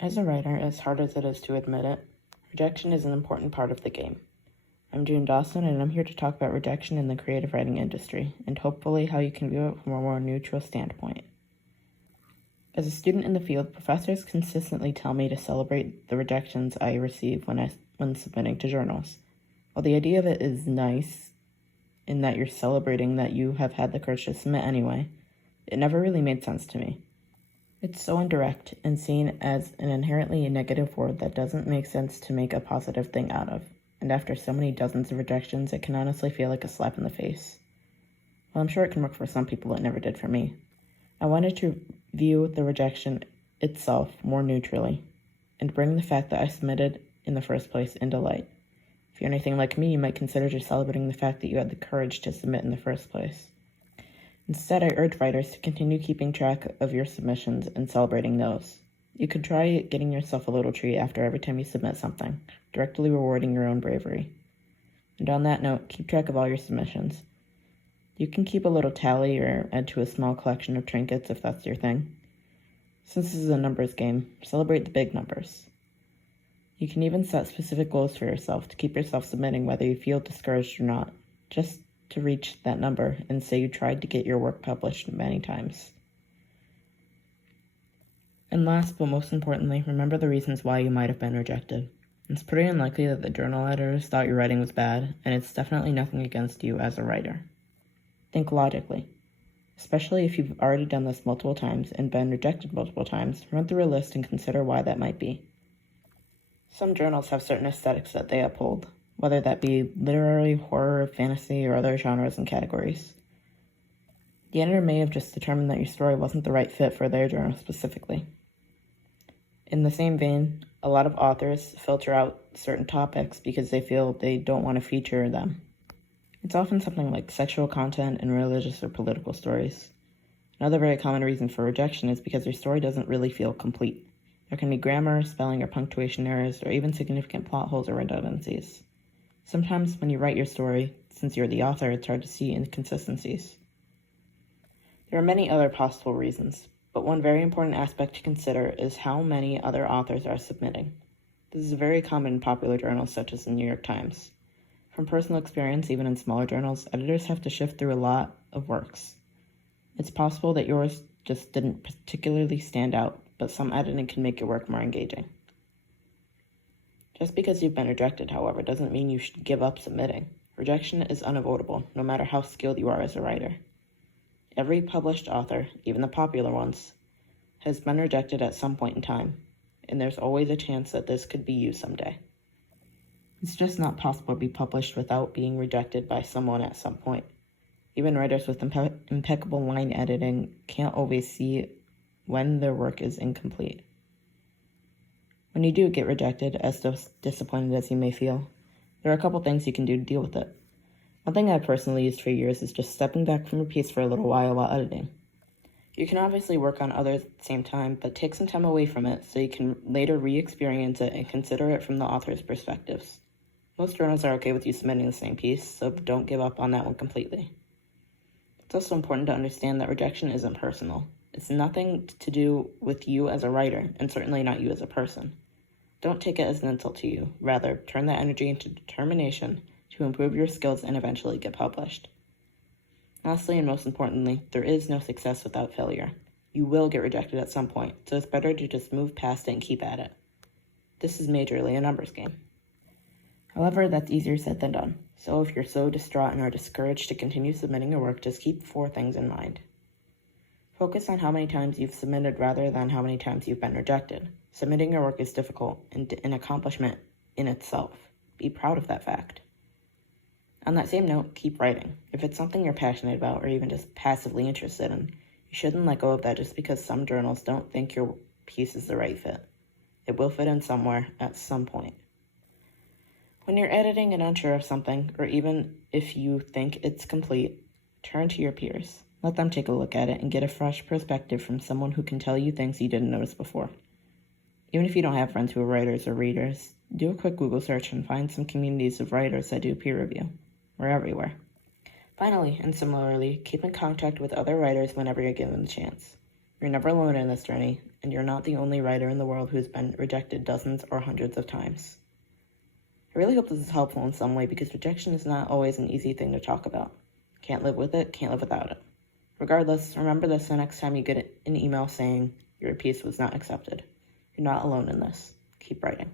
As a writer, as hard as it is to admit it, rejection is an important part of the game. I'm Dawson, and I'm here to talk about rejection in the creative writing industry, and hopefully how you can view it from a more neutral standpoint. As a student in the field, professors consistently tell me to celebrate the rejections I receive when submitting to journals. While the idea of it is nice, in that you're celebrating that you have had the courage to submit anyway, it never really made sense to me. It's so indirect and seen as an inherently negative word that doesn't make sense to make a positive thing out of. And after so many dozens of rejections, it can honestly feel like a slap in the face. While I'm sure it can work for some people, it never did for me. I wanted to view the rejection itself more neutrally and bring the fact that I submitted in the first place into light. If you're anything like me, you might consider just celebrating the fact that you had the courage to submit in the first place. Instead, I urge writers to continue keeping track of your submissions and celebrating those. You could try getting yourself a little treat after every time you submit something, directly rewarding your own bravery. And on that note, keep track of all your submissions. You can keep a little tally or add to a small collection of trinkets if that's your thing. Since this is a numbers game, celebrate the big numbers. You can even set specific goals for yourself to keep yourself submitting whether you feel discouraged or not, just to reach that number and say you tried to get your work published many times. And last but most importantly, remember the reasons why you might have been rejected. It's pretty unlikely that the journal editors thought your writing was bad, and it's definitely nothing against you as a writer. Think logically. Especially if you've already done this multiple times and been rejected multiple times, run through a list and consider why that might be. Some journals have certain aesthetics that they uphold, whether that be literary, horror, fantasy, or other genres and categories. The editor may have just determined that your story wasn't the right fit for their journal specifically. In the same vein, a lot of authors filter out certain topics because they feel they don't want to feature them. It's often something like sexual content and religious or political stories. Another very common reason for rejection is because your story doesn't really feel complete. There can be grammar, spelling, or punctuation errors, or even significant plot holes or redundancies. Sometimes when you write your story, since you're the author, it's hard to see inconsistencies. There are many other possible reasons, but one very important aspect to consider is how many other authors are submitting. This is very common in popular journals such as the New York Times. From personal experience, even in smaller journals, editors have to shift through a lot of works. It's possible that yours just didn't particularly stand out, but some editing can make your work more engaging. Just because you've been rejected, however, doesn't mean you should give up submitting. Rejection is unavoidable, no matter how skilled you are as a writer. Every published author, even the popular ones, has been rejected at some point in time, and there's always a chance that this could be you someday. It's just not possible to be published without being rejected by someone at some point. Even writers with impeccable line editing can't always see when their work is incomplete. When you do get rejected, as disappointed as you may feel, there are a couple things you can do to deal with it. One thing I've personally used for years is just stepping back from your piece for a little while editing. You can obviously work on others at the same time, but take some time away from it so you can later re-experience it and consider it from the author's perspectives. Most journals are okay with you submitting the same piece, so don't give up on that one completely. It's also important to understand that rejection isn't personal. It's nothing to do with you as a writer, and certainly not you as a person. Don't take it as an insult to you. Rather, turn that energy into determination to improve your skills and eventually get published. Lastly, and most importantly, there is no success without failure. You will get rejected at some point, so it's better to just move past it and keep at it. This is majorly a numbers game. However, that's easier said than done. So if you're so distraught and are discouraged to continue submitting your work, just keep 4 things in mind. Focus on how many times you've submitted rather than how many times you've been rejected. Submitting your work is difficult and an accomplishment in itself. Be proud of that fact. On that same note, keep writing. If it's something you're passionate about or even just passively interested in, you shouldn't let go of that just because some journals don't think your piece is the right fit. It will fit in somewhere at some point. When you're editing and unsure of something, or even if you think it's complete, turn to your peers. Let them take a look at it and get a fresh perspective from someone who can tell you things you didn't notice before. Even if you don't have friends who are writers or readers, do a quick Google search and find some communities of writers that do peer review. We're everywhere. Finally, and similarly, keep in contact with other writers whenever you're given the chance. You're never alone in this journey, and you're not the only writer in the world who's been rejected dozens or hundreds of times. I really hope this is helpful in some way because rejection is not always an easy thing to talk about. Can't live with it, can't live without it. Regardless, remember this the next time you get an email saying your piece was not accepted. You're not alone in this. Keep writing.